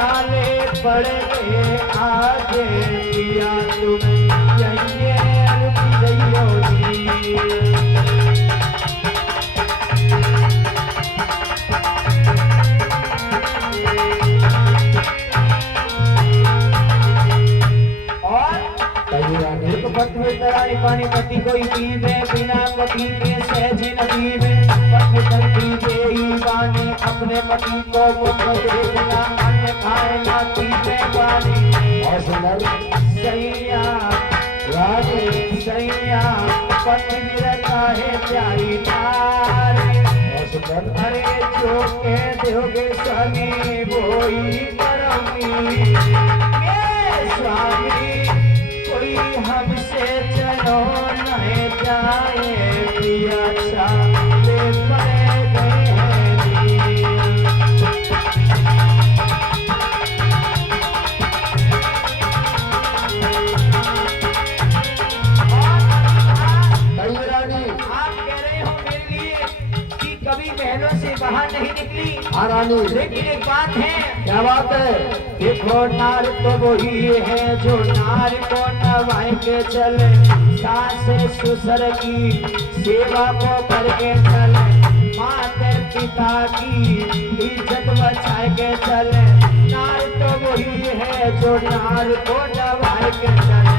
डाले पड़े आगे किया तुम चाहिए रुक गई रानी पानी पति कोई पीवे बिना पति के सहज न पीवे पति धरती देई बानी अपने पति को मुख देखना अन्य खाए ना पीवे पानी और सुंदर सैया रानी सैया पति रहता है प्यारी नारी और सुंदर अरे जो कह दोगे स्वामी वही करमी स्वामी कोई हमसे चलो नहीं जाए पिया चाले पड़े गए हैं रानी आप कह रहे हो मेरे लिए कि कभी महलों से बाहर नहीं निकली। हाँ रानी लेकिन एक बात है। क्या बात है? देखो नार तो वही है जो नार को नवाए के चले सास ससुर की सेवा को करके चले माता पिता की इज्जत बचाए के चले। नार तो वही है जो नार को नवाए के चले।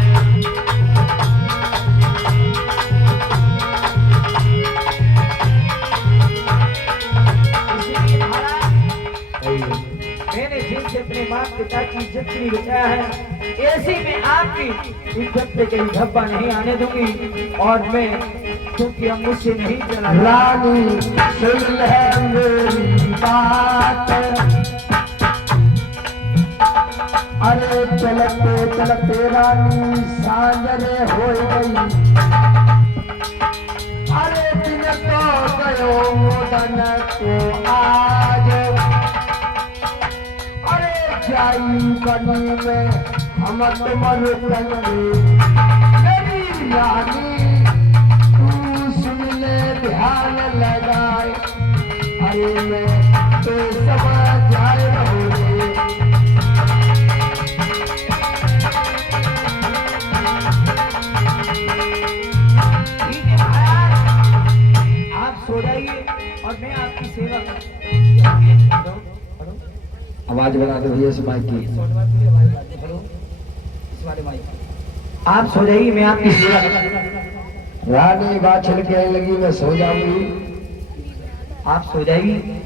मैंने जिनसे अपने माँ पिता की इज्जत नहीं बचाया है ऐसी में आपकी इज्जत पे कहीं धब्बा नहीं आने दूंगी और मैं क्योंकि हम मुझसे नहीं चला। रानी सुन ले मेरी बात अरे चलते चलते रानी सांझने हो गई अरे दिन तो गयो मोदन को आज जाई बनी में हम तुमर तंगे मेरी रानी तू सुन ले ध्यान लगाए अरे मैं तो समझ जाए रहोगे। ठीक है महाराज आप सो जाइए और मैं आपकी सेवा करूं। आवाज बना दो भैया इस माइक की। आप सो जाइए मैं आपकी सेवा। रानी बात छल के लगी मैं सो जाऊंगी। आप सो जाइए।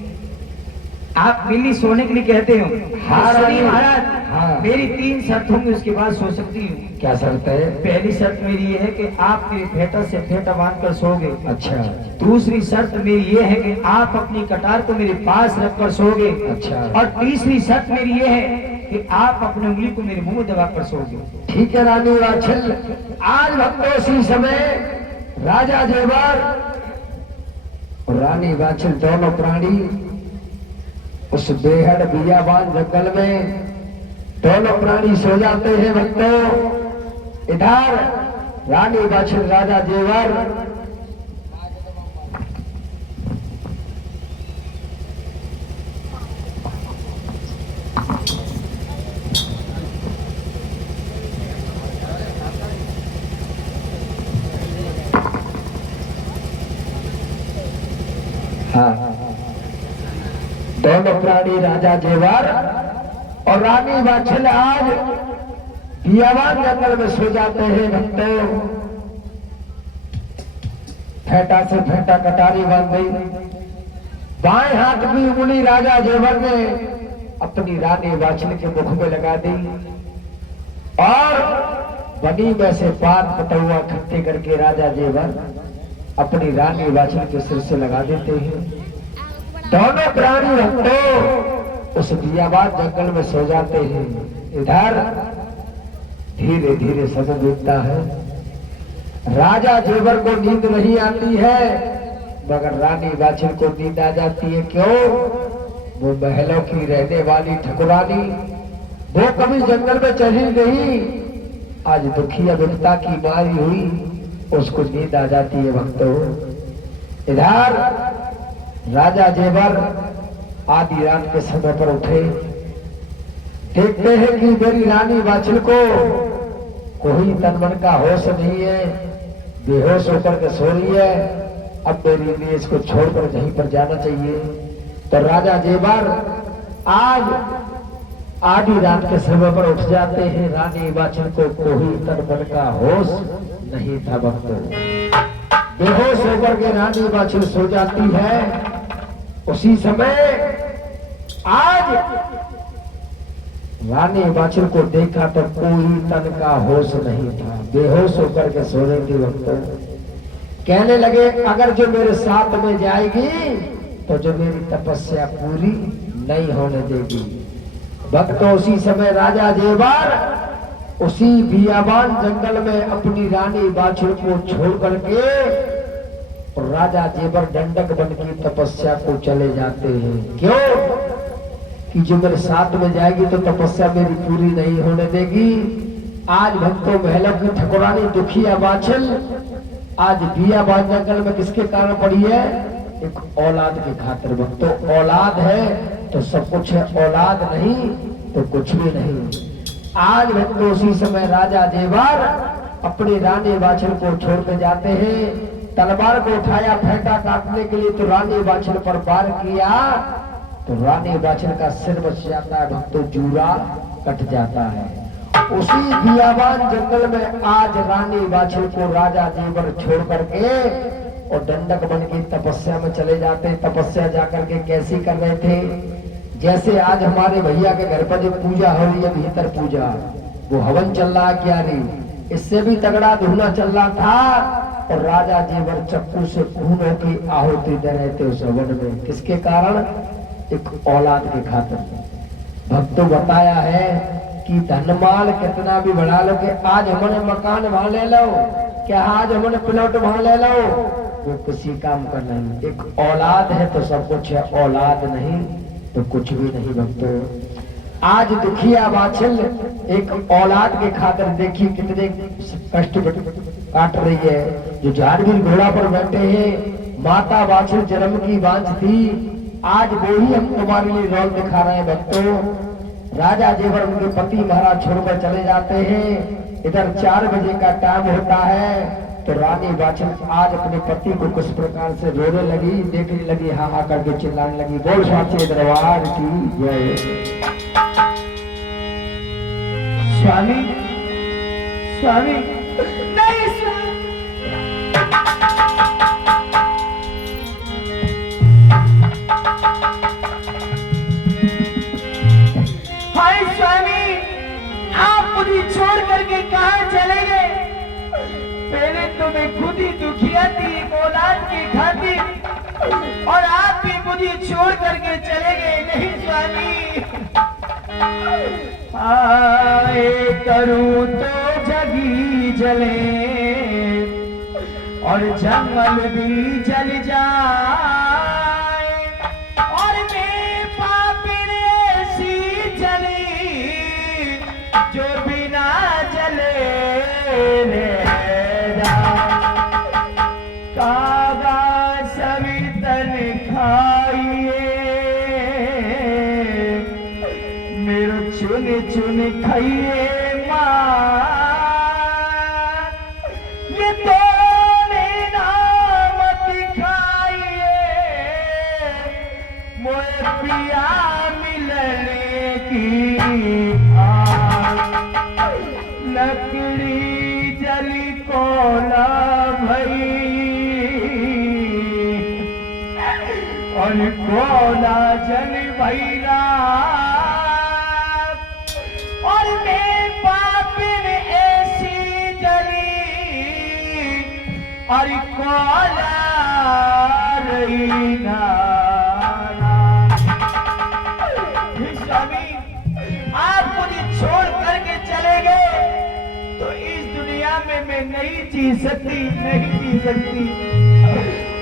आप मिली सोने के लिए कहते हो। हाँ महाराज हाँ। मेरी 3 शर्त होंगी उसके बाद सो सकती हूँ। क्या शर्त है? पहली शर्त मेरी ये है कि आप मेरे फेटा से फेटा बांध कर सोओगे। अच्छा। दूसरी शर्त मेरी ये है कि आप अपनी कटार को मेरे पास रखकर सोओगे। अच्छा। और तीसरी शर्त मेरी ये है कि आप अपनी उंगली को मेरे मुंह में दबाकर सोओगे। ठीक है रानी वाछल। आज भक्तों इसी समय राजा जेवर और रानी वाछल दोनों प्राणी उस बेहद बियाबान जंगल में दोनों प्राणी सो जाते हैं। भक्तों इधर रानी वाछल राजा जेवर दोनों प्राणी राजा जेवर और रानी वाछल आज बियाबान जंगल में सो जाते हैं। भक्तों फेटा से फेटा कटारी बांध गई। बाएं हाथ की उंगली राजा जेवर ने अपनी रानी वाछल के मुख में लगा दी और बनी में से पान पटुआ इकट्ठे करके राजा जेवर अपनी रानी वाछल के सिर से लगा देते हैं। दोनों प्राणी भक्तों उस बियाबान जंगल में सो जाते हैं। इधर धीरे धीरे समय बीतता है। राजा जेवर को नींद नहीं आती है मगर रानी वाछल को नींद आ जाती है। क्यों? वो महलों की रहने वाली ठकुरानी वो कभी जंगल में चली नहीं, आज दुखी अभिता की मारी हुई उसको नींद आ जाती है। भक्तों इधर राजा जेवर आधी रात के समय पर उठे देखते हैं कि मेरी रानी बाछिल को कोई तन मन का होश नहीं है, बेहोश होकर के सो रही है। अब मेरे लिए इसको छोड़कर कहीं पर जाना चाहिए। तो राजा जेबर आज आधी रात के समय पर उठ जाते हैं। रानी बाछिल को कोई तन मन का होश नहीं था। भक्तों, बेहोश होकर के रानी बाछिल सो जाती है। उसी समय आज रानी बाछिल को देखा तो कोई तन का होश नहीं था, बेहोश होकर के सो रही थी। भक्तों, कहने लगे अगर जो मेरे साथ में जाएगी तो जो मेरी तपस्या पूरी नहीं होने देगी। भक्तों, उसी समय राजा जेबर उसी बियाबान जंगल में अपनी रानी बाछिल को छोड़ करके और राजा जेबर दंडक बन की तपस्या को चले जाते हैं। क्यों? कि जो मेरे साथ में जाएगी तो तपस्या मेरी पूरी नहीं होने देगी। आज भक्तों, महलों की ठकुरानी दुखिया बाछिल आज बियाबान जंगल में किसके कारण पड़ी है? एक औलाद के खातिर। भक्तों, औलाद है तो सब कुछ है, औलाद नहीं तो कुछ भी नहीं। आज भक्तों, उसी समय राजा जेबर अपनी रानी बाछिल को छोड़ के जाते हैं। तलवार को उठाया फेंका काटने के लिए, तो रानी बाछिल पर वार किया तो रानी बाछिल का सिर बच जाता है। भक्तों, जूरा कट जाता है। उसी बियाबान जंगल में आज रानी बाछिल को राजा जेबर छोड़ करके और दंडक बन की तपस्या में चले जाते। तपस्या जाकर के कैसी कर रहे थे? जैसे आज हमारे भैया के घर पर जो पूजा हो रही है, भीतर पूजा, वो हवन चल रहा है क्या नहीं, इससे भी तगड़ा धूना चल रहा था। और राजा जेबर चक्कू से खूनों की आहुति दे रहे थे उस हवन में। किसके कारण? एक औलाद के खातिर। भक्तों, बताया है कि धनमाल कितना भी बढ़ा लो, कि आज हमने मकान वहां ले लो, क्या आज हमने प्लॉट वहां ले लो, वो किसी काम का नहीं। एक औलाद है तो सब कुछ है, औलाद नहीं तो कुछ भी नहीं। भक्तों, आज दुखिया बाछिल एक औलाद के खातिर देखिए कितने कष्ट काट रही है। जो झाड़वीर घोड़ा पर बैठे हैं, माता बाछिल जन्म की बांझ थी, आज वो ही हम तुम्हारे लिए रोल दिखा रहे हैं। भक्तों, राजा जेबर उनके पति महाराज छोड़कर चले जाते हैं। इधर 4 बजे का टाइम होता है तो रानी बाछिल आज अपने पति को किस प्रकार से रोने लगी, देखने लगी, हाँ हाँ करके चिल्लाने लगी। बोल साचे दरबार की जय। स्वामी, स्वामी, नहीं स्वामी, हाय स्वामी, आप मुझे छोड़ करके कहाँ चले गए? पहले तो मैं खुद ही दुखिया थी एक औलाद की खातिर, और आप भी मुझे छोड़ करके चले गए। नहीं स्वामी, आए करूं तो जगी जले और जंगल भी जल जाए, और मैं पापिन ऐसी जली जो बिना जले कागा सभी तन खाइए, मेरो चुन चुन खाइए मां, ये तो नाम दिखाइए मोए पिया मिलने की लकड़ी जली कोला भई, और कोला जल भैरा, और मैं पापिन ऐसी जली, और कोला रही ना। स्वामी, आप मुझे छोड़ करके चले गए तो इस दुनिया में मैं नहीं जी सकती, नहीं जी सकती।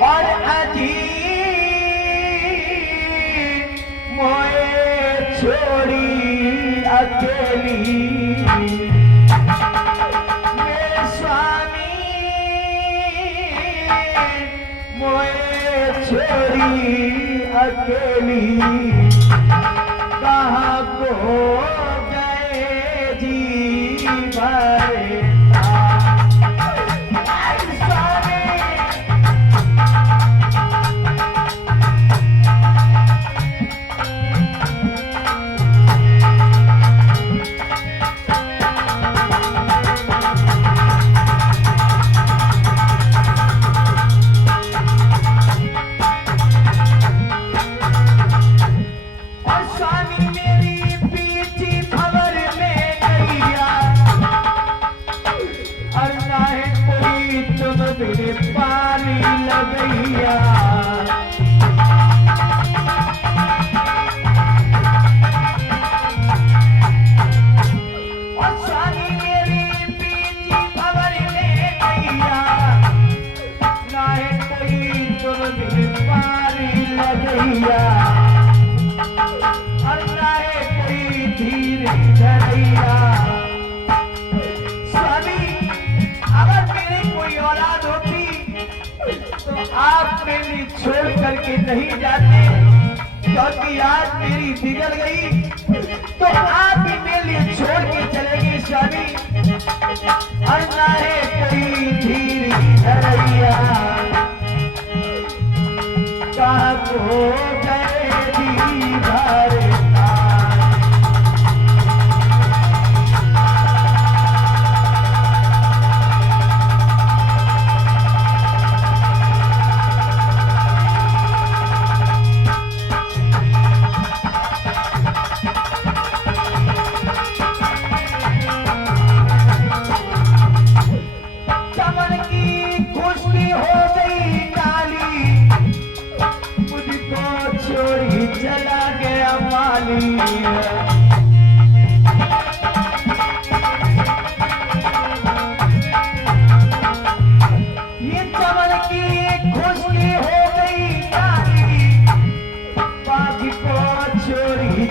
और अजी मोए छोड़ी अकेली, मेरे स्वामी मोए छोड़ी अकेली, कहाँ को करके नहीं जाते, क्योंकि आज मेरी बिगड़ गई तो आप भी मेरे लिए छोड़ के चलेंगे स्वामी। और ना है कोई धीर धरैया, कहाँ को गए दीवार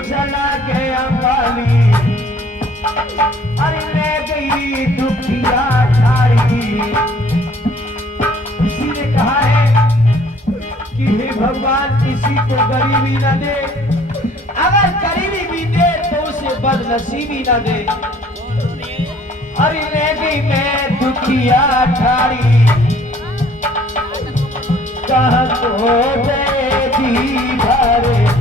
चला गया माली। अरे ले गई दुखिया ठाड़ी। किसी ने कहा है कि हे भगवान किसी को गरीबी न दे, अगर गरीबी भी दे तो उसे बदनसीबी न दे। अरे ले गई मैं दुखिया ठाड़ी, कहाँ को दे दी भरे